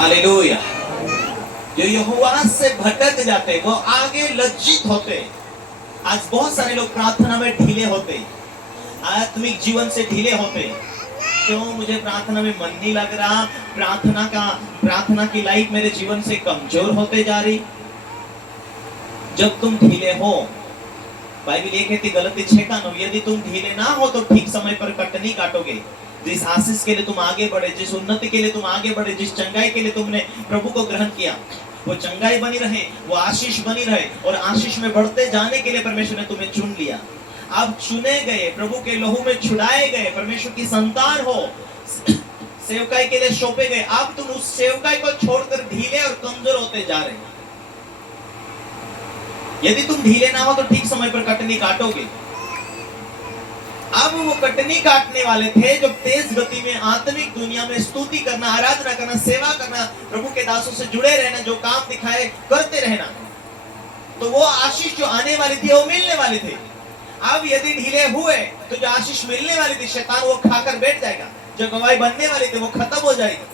Hallelujah. जो यहोवा से भटक जाते वो आगे लज्जित होते। आज बहुत सारे लोग प्रार्थना में ढीले होते, आत्मिक जीवन से ढीले होते। क्यों? मुझे प्रार्थना में मन नहीं लग रहा, प्रार्थना की लाइफ मेरे जीवन से कमजोर होते जा रही। जब तुम ढीले हो, बाइबल ये कहती गलती 6:9, यदि तुम ढीले ना हो तो ठीक समय पर कटनी काटोगे। जिस आशीष के लिए तुम आगे बढ़े, जिस उन्नति के लिए तुम आगे बढ़े, जिस चंगाई के लिए तुमने प्रभु को ग्रहण किया, वो चंगाई बनी रहे, वो आशीष बनी रहे, और आशीष में बढ़ते जाने के लिए परमेश्वर ने तुम्हें चुन लिया। आप चुने गए, प्रभु के लहू में छुड़ाए गए, परमेश्वर की संतान हो, सेवकाई के लिए सौंपे गए। अब तुम उस सेवकाई को छोड़कर ढीले और कमजोर होते जा रहे हो। यदि तुम ढीले ना हो तो ठीक समय पर कटनी काटोगे। अब वो कटनी काटने वाले थे जो तेज गति में आत्मिक दुनिया में स्तुति करना, आराधना करना, सेवा करना, प्रभु के दासों से जुड़े रहना, जो काम दिखाए करते रहना, तो वो आशीष जो आने वाली थी वो मिलने वाली थी। अब यदि ढीले हुए तो जो आशीष मिलने वाली थी शैतान वो खाकर बैठ जाएगा, जो गवाही बनने वाली थी वो खत्म हो जाएगी।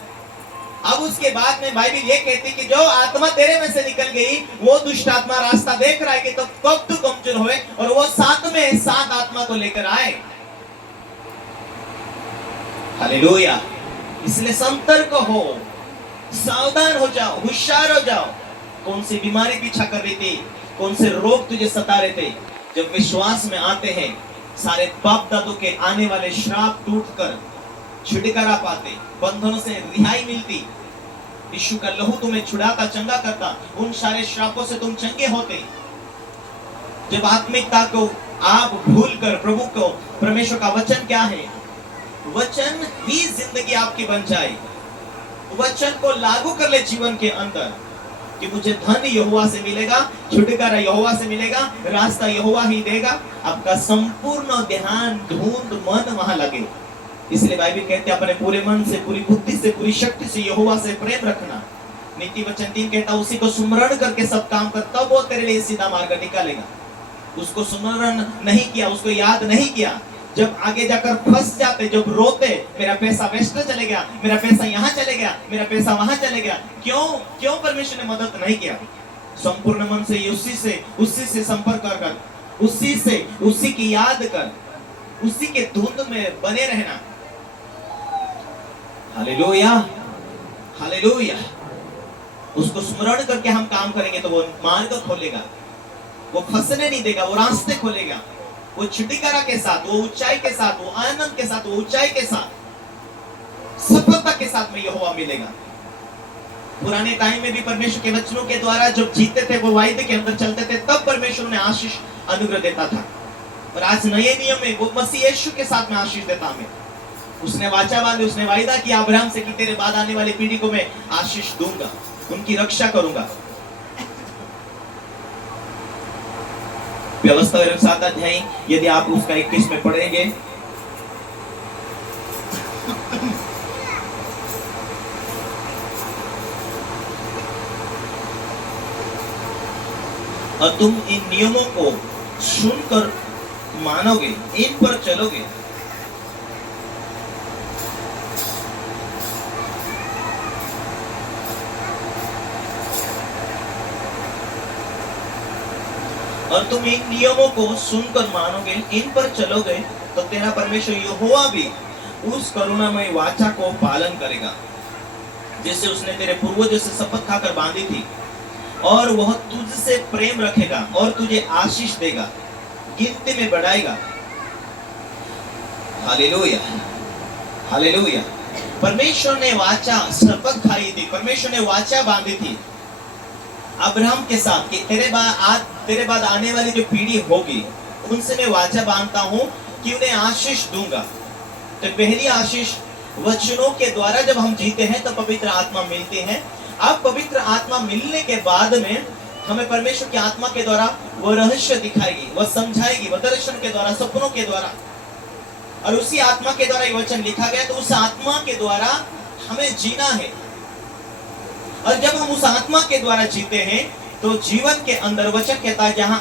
अब उसके बाद में बाइबल ये कहती कि जो आत्मा तेरे में से निकल गई वो दुष्ट आत्मा रास्ता देख रहा है कि तो कब तू कमजोर होए, और वो साथ में सात आत्मा को लेकर आए। हालेलुया। इसलिए संतर्क हो, सावधान हो जाओ, होशियार हो जाओ। कौन सी बीमारी पीछा कर रही थी, कौन से रोग तुझे सता रहे थे, जब विश्वास में आते हैं सारे बाप दादों के आने वाले श्राप टूटकर छुटकारा पाते, बंधनों से रिहाई मिलती। यीशु का लहू तुम्हें छुड़ाता, चंगा करता, उन सारे श्रापों से तुम चंगे होते। जब आत्मिकता को आप भूलकर प्रभु को, परमेश्वर का वचन क्या है, वचन ही जिंदगी आपकी बन जाए। वचन को लागू कर ले जीवन के अंदर कि मुझे धन यहोवा से मिलेगा, छुटकारा यहोवा से मिलेगा, रास्ता यहोवा ही देगा। आपका संपूर्ण ध्यान, धुंध, मन वहां लगे। इसलिए बाइबल कहते हैं अपने पूरे मन से, पूरी बुद्धि से, पूरी शक्ति से यहोवा से प्रेम रखना। नीति वचन 3 कहता उसी को सुमरण करके सब काम कर, तब वो तेरे लिए सीधा मार्ग निकालेगा। उसको सुमरण नहीं किया, उसको याद नहीं किया, जब आगे जाकर फंस जाते, जब रोते, मेरा पैसा वेस्ट चले गया, मेरा पैसा यहाँ चले गया, मेरा पैसा वहां चले गया, क्यों परमेश्वर ने मदद नहीं किया? संपूर्ण मन से उसी से संपर्क कर, उसी की याद कर, उसी के धुंध में बने रहना। Hallelujah, hallelujah. उसको स्मरण करके हम काम करेंगे तो वो मार्ग खोलेगा, वो फंसने नहीं देगा, वो रास्ते खोलेगा, वो छुटकारा के साथ, वो ऊंचाई के साथ, वो आनंद के साथ, वो ऊंचाई के साथ, सफलता के साथ में यहोवा मिलेगा। पुराने टाइम में भी परमेश्वर के वचनों के द्वारा जब जीते थे, वो वायदे के अंदर चलते थे, तब परमेश्वर ने आशीष अनुग्रह देता था। और आज नए नियम में वो मसीह यीशु के साथ में आशीष देता हमें। उसने वाचा बांधी, उसने वायदा किया अब्राहम से कि तेरे बाद आने वाली पीढ़ी को मैं आशीष दूंगा, उनकी रक्षा करूंगा। व्यवस्था 7 अध्याय यदि आप उसका 21 में पढ़ेंगे, और तुम इन नियमों को सुनकर मानोगे, इन पर चलोगे, और तुम इन नियमों को सुनकर मानोगे, इन पर चलोगे, तो तेरा परमेश्वर यहोवा भी उस करुणामय वाचा को पालन करेगा जैसे उसने तेरे पूर्वजों से शपथ खाकर बांधी थी, और वह तुझसे प्रेम रखेगा और तुझे आशीष देगा, गिनती में बढ़ाएगा। Hallelujah, hallelujah. परमेश्वर ने वाचा, शपथ खाई थी, परमेश्वर ने वाचा बांधी थी अब्राहम के साथ कि तेरे बाद आने वाली जो पीढ़ी होगी उनसे मैं वाचा बांधता हूं कि उन्हें आशीष दूंगा। तो पहली आशीष वचनों के द्वारा जब हम जीते हैं तो पवित्र आत्मा मिलती है। अब पवित्र आत्मा मिलने के बाद में हमें परमेश्वर की आत्मा के द्वारा वो रहस्य दिखाएगी, वह समझाएगी, वह दर्शन के द्वारा, सपनों के द्वारा, और उसी आत्मा के द्वारा ये वचन लिखा गया। तो उस आत्मा के द्वारा हमें जीना है, और जब हम उस आत्मा के द्वारा जीते हैं तो जीवन के अंदर वचन कहता है जहां